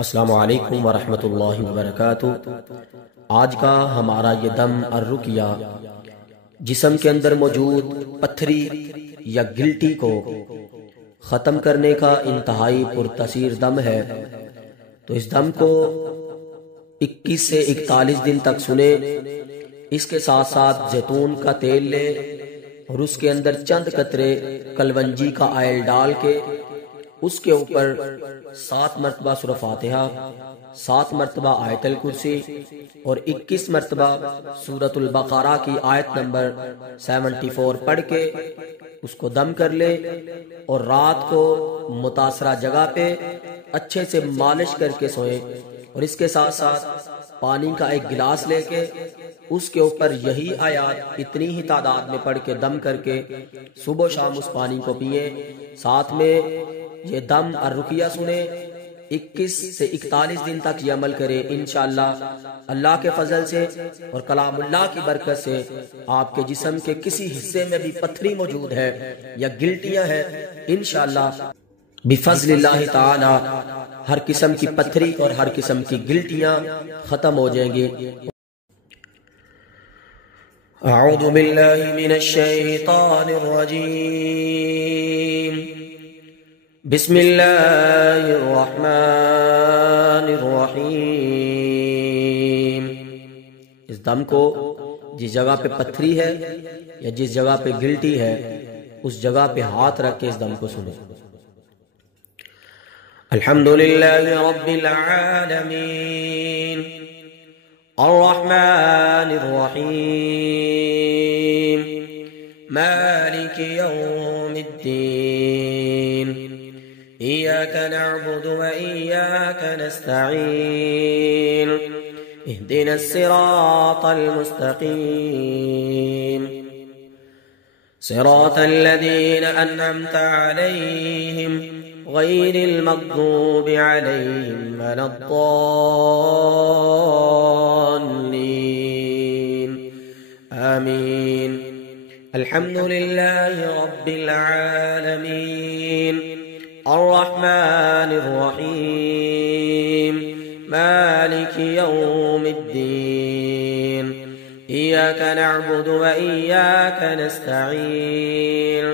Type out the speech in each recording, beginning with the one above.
अस्सलामु अलैकुम वरहमतुल्लाहि वबरकातुह। आज का हमारा ये दम और रुकिया जिस्म के अंदर मौजूद पत्थरी या गिल्टी को ख़त्म करने का इंतहाई पुरतसीर दम है। तो इस दम को 21 से 41 दिन तक सुने। इसके साथ साथ जैतून का तेल ले और उसके अंदर चंद कतरे कलवंजी का आयल डाल के उसके ऊपर 7 मरतबा सूरह फातिहा, 7 मरतबा आयतल कुर्सी और 21 मरतबा सूरतुल बकरा की आयत नंबर 74 पढ़ के उसको दम कर ले और रात को मुतासरा जगह पे अच्छे से मालिश करके सोए। और इसके साथ साथ पानी का एक गिलास लेके उसके ऊपर यही आयात इतनी ही तादाद में पढ़ के दम करके सुबह शाम उस पानी को पिए। साथ में ये दम और रुकिया सुने। 21 से 41 दिन तक ये अमल करे। इंशाअल्लाह अल्लाह के फजल से और कलामुल्लाह की बरकत से आपके जिस्म के किसी हिस्से में भी पत्थरी मौजूद है या गिल्टियां है, इंशाअल्लाह बिफज़लिल्लाहि ताला हर किस्म की पत्थरी और हर किस्म की गिल्टियां खत्म हो जाएंगी। अऊज़ु बिल्लाहि मिनश शैतानिर रजीम। बिस्मिल्लाहिर रहमानिर रहीम। इस दम को जिस जगह पे पत्थरी है या जिस जगह पे गिल्टी है उस जगह पे हाथ रख के इस दम को सुने। अल्हम्दुलिल्लाहि रब्बिल आलमीन अर्रहमानिर रहीम मालिकि यौमिद्दीन इय्याका नअबुदु व इय्याका नस्तईन इहदिनस सिरातल मुस्तकीम सिरातल लज़ीना अन्अमता अलैहिम गैरिल मग़दूबि अलैहिम वलद्दाल्लीन आमीन। अल्हम्दुलिल्लाहि रब्बिल आलमीन अर्रहमानिर रहीम मालिकि यौमिद्दीन इय्याका नअबुदु व इय्याका नस्तईन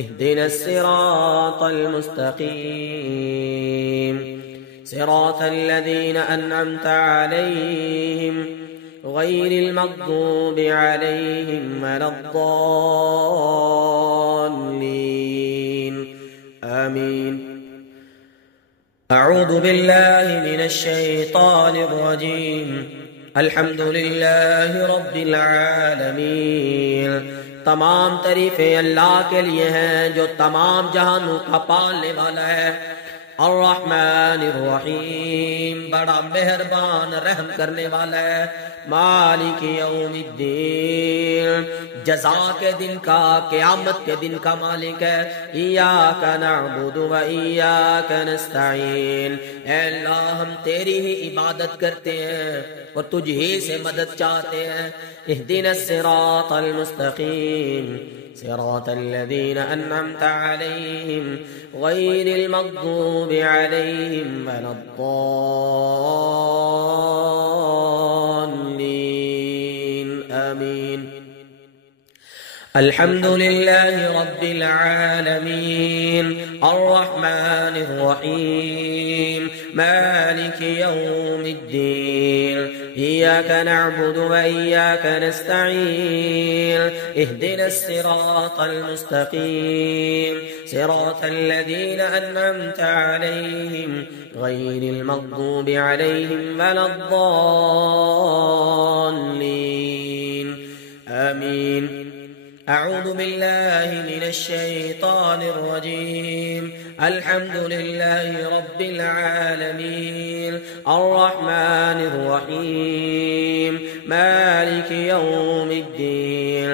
इहदिनस सिरातल मुस्तकीम सिरातल लज़ीना अन्अमता अलैहिम गैरिल मग़दूबि अलैहिम वलद्दाल्लीन आमीन। अऊज़ु बिल्लाहि मिनश शैतानिर रजीम। अल्हम्दुलिल्लाहि रब्बिल आलमीन। तमाम तारीफें अल्लाह के लिए हैं जो तमाम जहानों का पालने वाला है। अर्रहमानिर रहीम बड़ा मेहरबान रहम करने वाला है। मालिकि यौमिद्दीन जज़ा के दिन का, क़यामत के दिन का मालिक है। इय्याका नअबुदु व इय्याका नस्तईन। ऐ अल्लाह हम तेरी ही इबादत करते हैं और तुझ ही से मदद चाहते हैं। इहदिनस सिरातल मुस्तकीम सिरातल लज़ीना अन्अमता अलैहिम गैरिल मग़दूबि अलैहिम वलद्दाल्लीन आमीन। अल्हम्दुलिल्लाहि रब्बिल आलमीन अर्रहमानिर रहीम मालिकि यौमिद्दीन इय्याका नअबुदु व इय्याका नस्तईन इहदिनस सिरातल मुस्तकीम सिरातल लज़ीना अन्अमता अलैहिम गैरिल मग़दूबि अलैहिम वलद्दाल्लीन आमीन। अऊज़ु बिल्लाहि मिनश शैतानिर रजीम। अल्हम्दुलिल्लाहि रब्बिल आलमीन अर्रहमानिर रहीम मालिकि यौमिद्दीन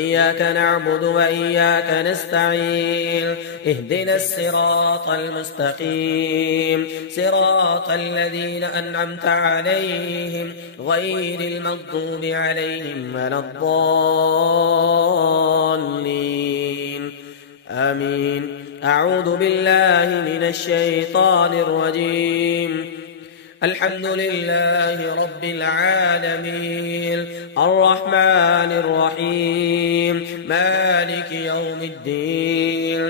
इय्याका नअबुदु व इय्याका नस्तईन इहदिनस सिरातल मुस्तकीम सिरातल लज़ीना अन्अमता अलैहिम गैरिल मग़दूबि अलैहिम वलद्दाल्लीन आमीन। अऊज़ु बिल्लाहि मिनश शैतानिर रजीम। अल्हम्दुलिल्लाहि रब्बिल आलमीन अर्रहमानिर रहीम मालिकि यौमिद्दीन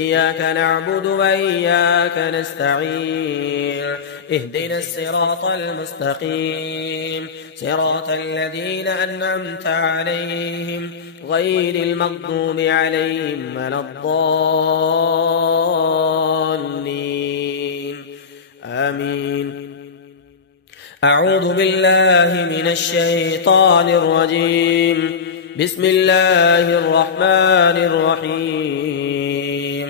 इय्याका नअबुदु व इय्याका नस्तईन इहदिनस सिरातल मुस्तकीम सिरातल लज़ीना अन्अमता अलैहिम गैरिल मग़दूबि अलैहिम वलद्दाल्लीन आमीन। अऊज़ु बिल्लाहि मिनश शैतानिर रजीम बिस्मिल्लाहिर रहमानिर रहीम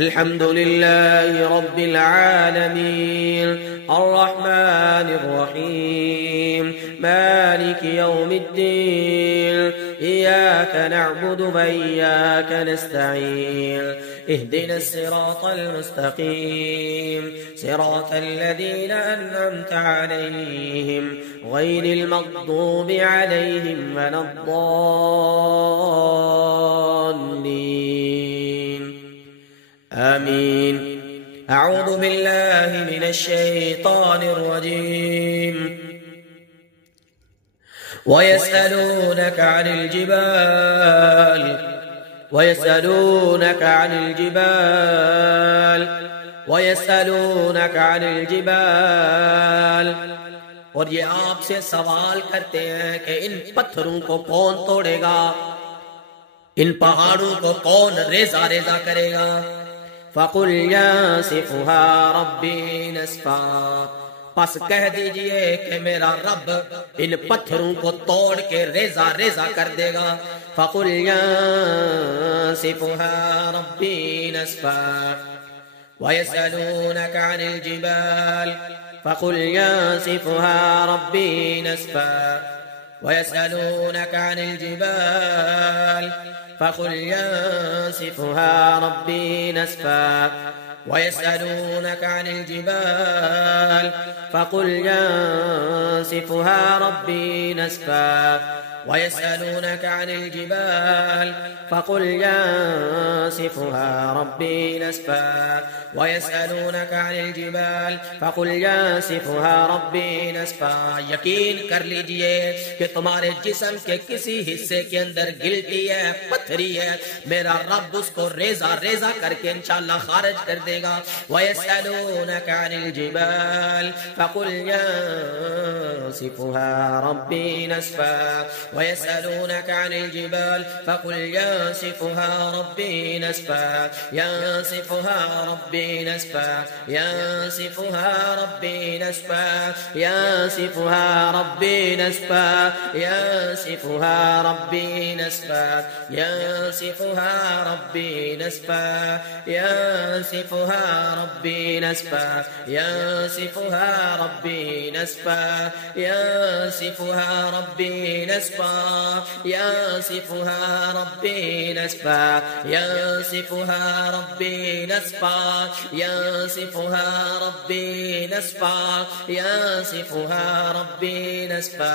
अल्हम्दुलिल्लाहि रब्बिल आलमीन अर्रहमानिर रहीम मालिकि यौमिद्दीन इय्याका नअबुदु व इय्याका नस्तईन اهدنا الصراط المستقيم صراط الذين أنعمت عليهم غير المغضوب عليهم ولا الضالين آمين। أعوذ بالله من الشيطان الرجيم ويسألونك عن الجبال ويسألونك عن الجبال और ये आपसे सवाल करते हैं कि इन पत्थरों को कौन तोड़ेगा, इन पहाड़ों को कौन रेजा रेजा करेगा। फ़कुल यासिफुहा रब्बी नस्फा, बस कह दीजिए कि मेरा रब इन पत्थरों को तोड़ के रेजा रेजा कर देगा। फ़कुल यासिफुहा रब्बी नस्फा वयसअलूनक अनिल जिबाल फ़कुल यासिफुहा रब्बी नस्फा वयसअलूनक अनिल जिबाल फ़कुल यासिफुहा रब्बी नस्फा ويسألونك عن الجبال فقل ينسفها ربي نسفا ويسألونك عن الجبال فقل ينسفها ربي نسفا ويسألونك عن الجبال فقل ينسفها ربी नस्फा। यकीन कर लीजिए कि तुम्हारे जिस्म के किसी हिस्से के अंदर गिल्टी है, पत्थरी है, मेरा रब उसको रेजा रेजा करके इंशाअल्लाह खारिज कर देगा। वयसअलूनक अनिल जिबाल फकुल यंसिफुहा रब्बी नस्फा वयसअलूनक अनिल जिबाल फकुल यंसिफुहा रब्बी नस्फा यंसिफुहा रब्बी नस्फा यंसिफुहा रब्बी नस्फा यंसिफुहा रब्बी नस्फा यंसिफुहा रब्बी नस्फा यंसिफुहा रब्बी नस्फा यंसिफुहा रब्बी नस्फा यंसिफुहा रब्बी नस्फा यंसिफुहा रब्बी नस्फा यंसिफुहा रब्बी नस्फा यंसिफुहा रब्बी नस्फा यंसिफुहा रब्बी नस्फा यंसिफुहा रब्बी नस्फा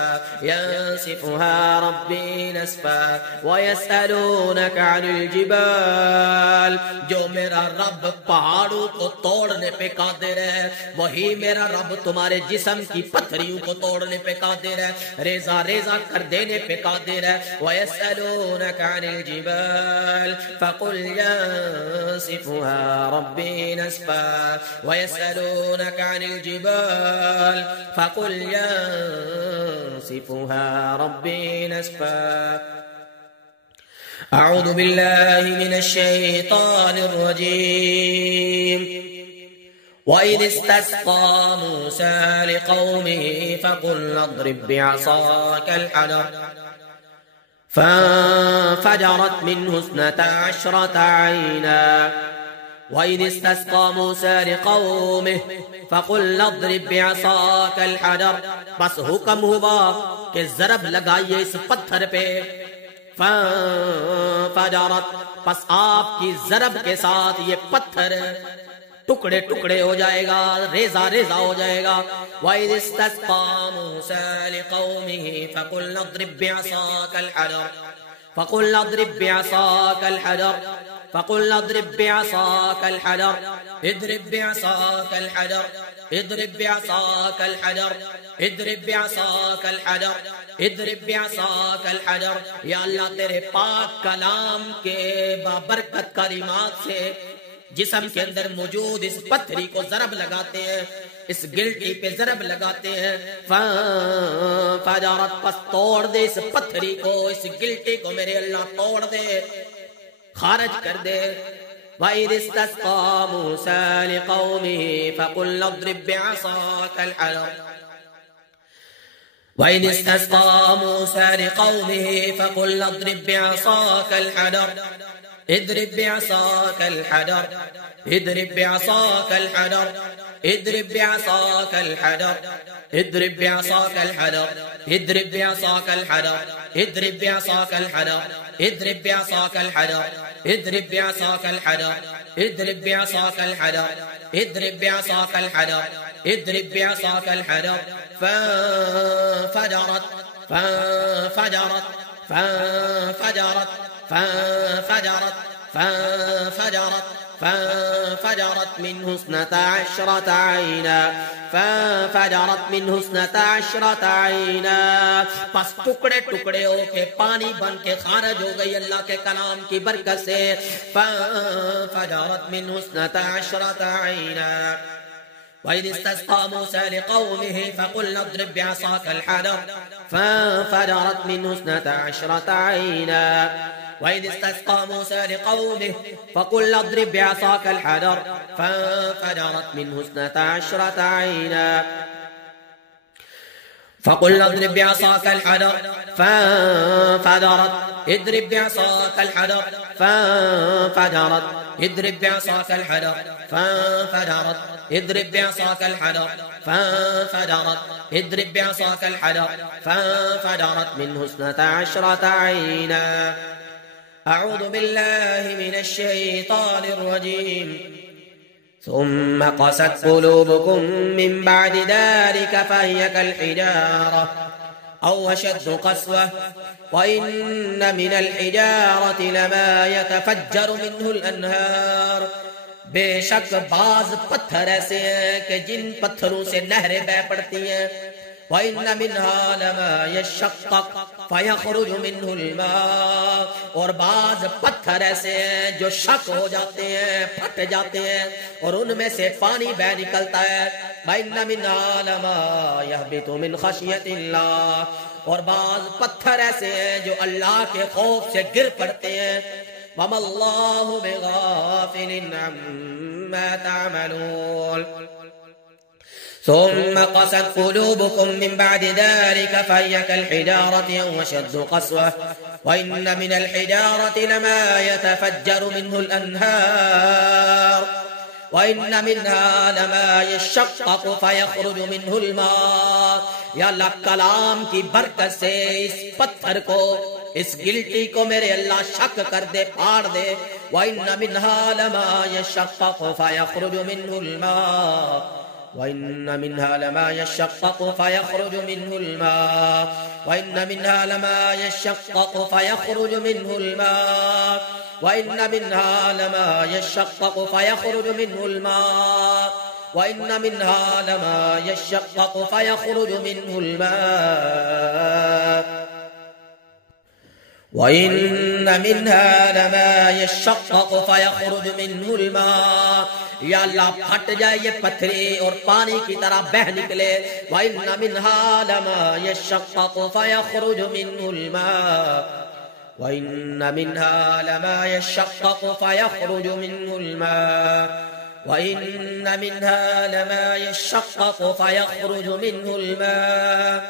यंसिफुहा रब्बी नस्फा वयसअलूनक अनिल जिबाल, जो मेरा रब पहाड़ों को तोड़ने पे कादिर है वही मेरा रब तुम्हारे जिस्म की पत्थरियों को तोड़ने पे कादिर है, रेजा रेजा कर देने पे कादिर है। वयसअलूनक अनिल जिबाल फकुल यंसिफुहा रब्बी नस्फा वयसअलूनक अनिल जिबाल फकुल यंसिफुहा रब्बी नस्फा। أعوذ بالله من الشيطان الرجيم وإذ استسقى موسى لقومه فقل اضرب بعصاك الحجر فانفجرت منه 12 عينا وإذ استسقى موسى لقومه فقل اضرب بعصاك الحجر, बस हुक्म हुआ कि ज़रब लगाइए इस पत्थर पे। फजरत, बस आपकी ज़रब के साथ ये पत्थर टुकड़े टुकड़े हो जाएगा, रेजा रेजा हो जाएगा। वइज़ इस्तस्क़ा मूसा लिक़ौमिही फक़ुल अद्रिब बिअसाकल हजर फक़ुल अद्रिब बिअसाकल हजर, फ़क़ुल अद्रिब बिअसाकल हजर, इद्रिब बिअसाकल हजर, इद्रिब बिअसाकल हजर, इद्रिब बिअसाकल हजर, इद्रिब बिअसाकल हजर। या अल्लाह तेरे पाक कलाम के बाबरकत कलिमात से जिस्म के अंदर मौजूद इस पत्थरी को ज़रब लगाते हैं, इस गिल्टी पे ज़रब लगाते हैं। फ़जरत, पस तोड़ दे इस पत्थरी को, इस गिल्टी को मेरे अल्लाह तोड़ दे, खारिज कर दे। वइज़ इस्तस्क़ा मूसा लिक़ौमिही फ़क़ुल अद्रिब बिअसाकल हजर, वइज़ इस्तस्क़ा मूसा लिक़ौमिही फ़क़ुल अद्रिब बिअसाकल हजर, इद्रिब बिअसाकल हजर, इद्रिब बिअसाकल हजर, इद्रिब बिअसाकल हजर, इद्रिब बिअसाकल हजर, इद्रिब बिअसाकल हजर, इद्रिब बिअसाकल हजर, इद्रिब बिअसाकल हजर, इद्रिब बिअसाकल हजर, इद्रिब बिअसाकल हजर, इद्रिब बिअसाकल हजर, इद्रिब बिअसाकल हजर। फजरत, फजरत, फजरत, फजरत, फजरत, फजरत मिन्हु इस्नता अशरत ऐना, फजरत मिन्हु इस्नता अशरत ऐना। बस टुकड़े टुकड़े होके पानी बन के खारिज हो गई अल्लाह के कलाम की बरकत से। फजरत मिन्हु इस्नता अशरत ऐना। वइज़ इस्तस्क़ा मूसा लिक़ौमिही फ़क़ुल अद्रिब बिअसाकल हजर, फ़जरत मिन्हु इस्नता अशरत ऐना। वइज़ इस्तस्क़ा मूसा लिक़ौमिही फ़क़ुल अद्रिब बिअसाकल हजर, फ़जरत मिन्हु इस्नता अशरत ऐना। फ़क़ुल अद्रिब बिअसाकल हजर, फ़जरत, इद्रिब बिअसाकल हजर, फ़जरत, इद्रिब बिअसाकल हजर, फ़जरत, इद्रिब बिअसाकल हजर, फ़जरत, इद्रिब बिअसाकल हजर, फ़जरत मिन्हु इस्नता अशरत ऐना। अऊज़ु बिल्लाहि मिनश शैतानिर रजीम। सुम्मा क़सत क़ुलूबुकुम मिन बअदि ज़ालिका फ़हिय कल हिजारह औ अशद्दु क़स्वह व इन्न मिनल हिजारति लमा यतफ़ज्जरु मिन्हुल अन्हार। बेशक बाज पत्थर ऐसे हैं कि जिन पत्थरों से नहरें बह पड़ती हैं। व इन्न मिन्हा लमा यशक़्क़क़ु फ़यख़रुजु मिन्हुल माअ, और बाज पत्थर ऐसे हैं जो शक हो जाते हैं, फट जाते हैं और उनमें से पानी बह निकलता है। व इन्न मिन्हा लमा यहबितु मिन ख़श्यतिल्लाह, और बाज पत्थर ऐसे हैं जो अल्लाह के खौफ से गिर पड़ते हैं। वमल्लाहु बिगाफिलिन अम्मा तअमलून। सुम्मा क़सत क़ुलूबुकुम मिन बअदि ज़ालिका फ़हिय कल हिजारति औ अशद्दु क़स्वह व इन्न मिनल हिजारति लमा यतफ़ज्जरु मिन्हुल अन्हार व इन्न मिन्हा लमा यशक़्क़क़ु फ़यख़रुजु मिन्हुल माअ। या अल्लाह कलाम की बरकत से इस पत्थर को, इस गिल्टी को मेरे अल्लाह शक कर दे, फाड़ दे। व इन्न मिन्हा लमा यशक़्क़क़ु फ़यख़रुजु मिन्हुल माअ, व इन्न मिन्हा लमा यशक़्क़क़ु फ़यख़रुजु मिन्हुल माअ, व इन्न मिन्हा लमा यशक़्क़क़ु फ़यख़रुजु मिन्हुल माअ, व इन्न मिन्हा लमा यशक़्क़क़ु फ़यख़रुजु मिन्हुल माअ, व इन्न मिन्हा लमा यशक़्क़क़ु फ़यख़रुजु मिन्हुल माअ, व इन्न मिन्हा लमा यशक़्क़क़ु फ़यख़रुजु मिन्हुल माअ। या अल्लाह फट जाए ये पत्थरी और पानी की तरह बह निकले। व इन्न मिन्हा लमा यशक़्क़क़ु फ़यख़रुजु मिन्हुल माअ, व इन्न मिन्हा लमा यशक़्क़क़ु फ़यख़रुजु मिन्हुल माअ, व इन्न मिन्हा लमा यशक़्क़क़ु फ़यख़रुजु मिन्हुल माअ,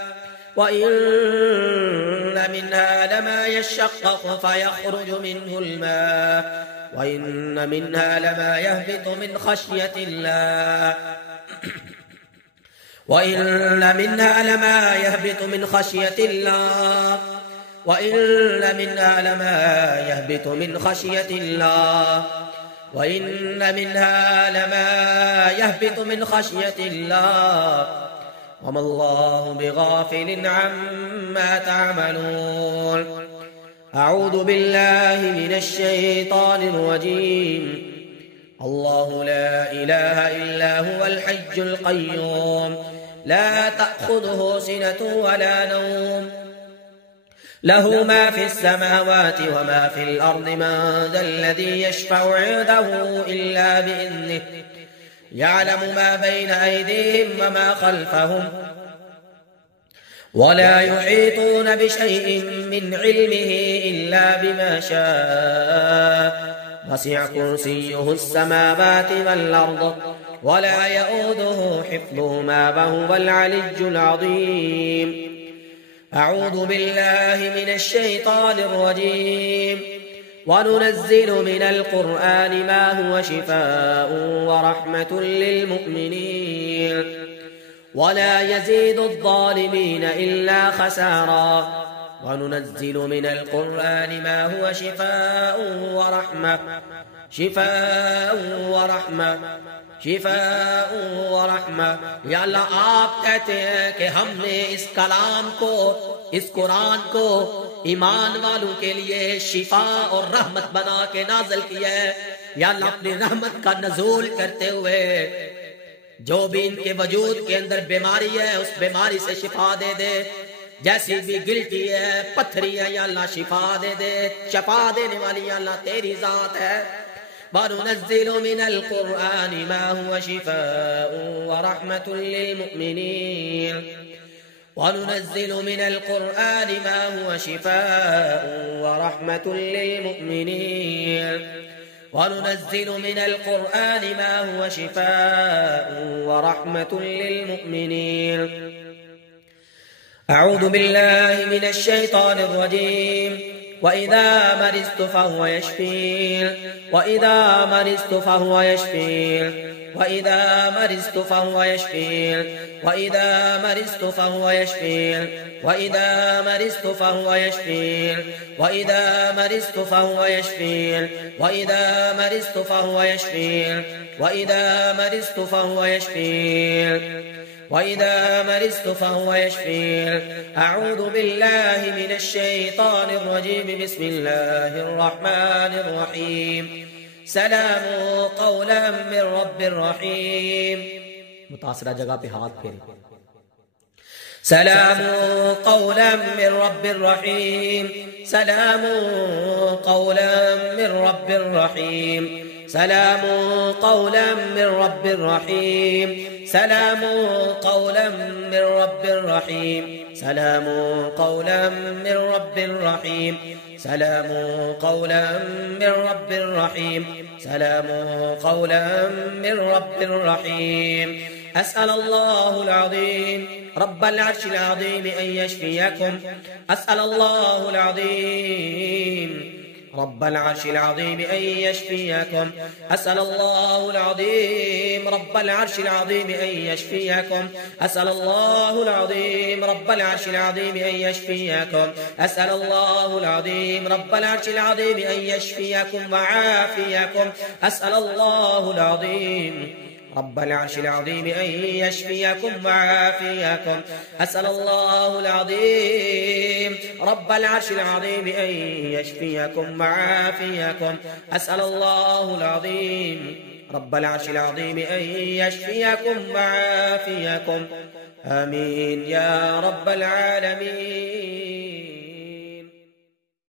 व इन्न मिन्हा लमा यशक़्क़क़ु फ़यख़रुजु मिन्हुल माअ, व इन्न मिन्हा लमा यहबितु मिन ख़श्यतिल्लाह, व इन्न मिन्हा लमा यहबितु मिन ख़श्यतिल्लाह, व इन्न मिन्हा लमा यहबितु मिन ख़श्यतिल्लाह, व इन्न मिन्हा लमा यहबितु मिन ख़श्यतिल्लाह, वमल्लाहु बिगाफिलिन अम्मा तअमलून। أعوذ بالله من الشيطان الرجيم. الله لا إله إلا هو الحي القيوم لا تأخذه سنة ولا نوم له ما في السماوات وما في الأرض من ذا الذي يشفع عنده إلا بإذنه يعلم ما بين أيديهم وما خلفهم ولا يحيطون بشيء من علمه إلا بما شاء وسع كرسيه السماوات والأرض ولا يؤوده حفظهما وهو العلي العظيم. أعوذ بالله من الشيطان الرجيم. وننزل من القرآن ما هو شفاء ورحمة للمؤمنين ولا يزيد الظالمين إلا خسارا. وننزل من القرآن ما هو شفاء ورحمة या अल्लाह आप कहते हैं कि हमने इस कलाम को, इस कुरान को ईमान वालों के लिए शिफा और रहमत बना के नाज़िल किया है। या अल्लाह अपनी रहमत का नज़ूल करते हुए जो भी इनके वजूद के अंदर बीमारी है उस बीमारी से शिफा दे दे। जैसी भी गिल्टी है, पत्थरी है, या अल्लाह शिफा दे दे। शफा देने वाली या अल्लाह तेरी जात है। वनुनज़्ज़िल मिनल कुरआनि मा हुवा शिफाअ व रहमतुल लिल मुमिनीन वनुनज़्ज़िल मिनल कुरआनि मा हुवा शिफाअ व रहमतुल लिल मुमिनीन वनुनज़्ज़िल मिनल कुरआनि मा हुवा शिफाअ व रहमतुल लिल मुमिनीन। أعوذ بالله من الشيطان الرجيم. وإذا مرضت فهو يشفين وإذا مرضت فهو يشفين وإذا مرضت فهو يشفين وإذا مرضت فهو يشفين وإذا مرضت فهو يشفين وإذا مرضت فهو يشفين وإذا مرضت فهو يشفين وإذا مرضت فهو يشفين وإذا مرضت فهو يشفين. أعوذ بالله من الشيطان الرجيم. بسم الله الرحمن الرحيم. سلام قولا من رب رحيم. मुतासिरा जगह पे हाथ फेरे। سلام قولا من رب رحيم. سلام قولا من رب رحيم. سلام قولا من رب رحيم. سلام قولا من رب رحيم. سلام قولا من رب رحيم. سلام قولا من رب رحيم. سلام قولا من رب رحيم. أسأل الله العظيم رب العرش العظيم أن يشفيكم. أسأل الله العظيم رب العرش العظيم أن يشفيكم. أسأل الله العظيم رب العرش العظيم أن يشفيكم. أسأل الله العظيم رب العرش العظيم أن يشفيكم. أسأل الله العظيم رب العرش العظيم أن يشفيكم وعافيكم. أسأل الله العظيم رب العرش العظيم أن يشفيكم وعافيكم. أسأل الله العظيم رب العرش العظيم أن يشفيكم وعافيكم. أسأل الله العظيم رب العرش العظيم أن يشفيكم وعافيكم. آمين يا رب العالمين.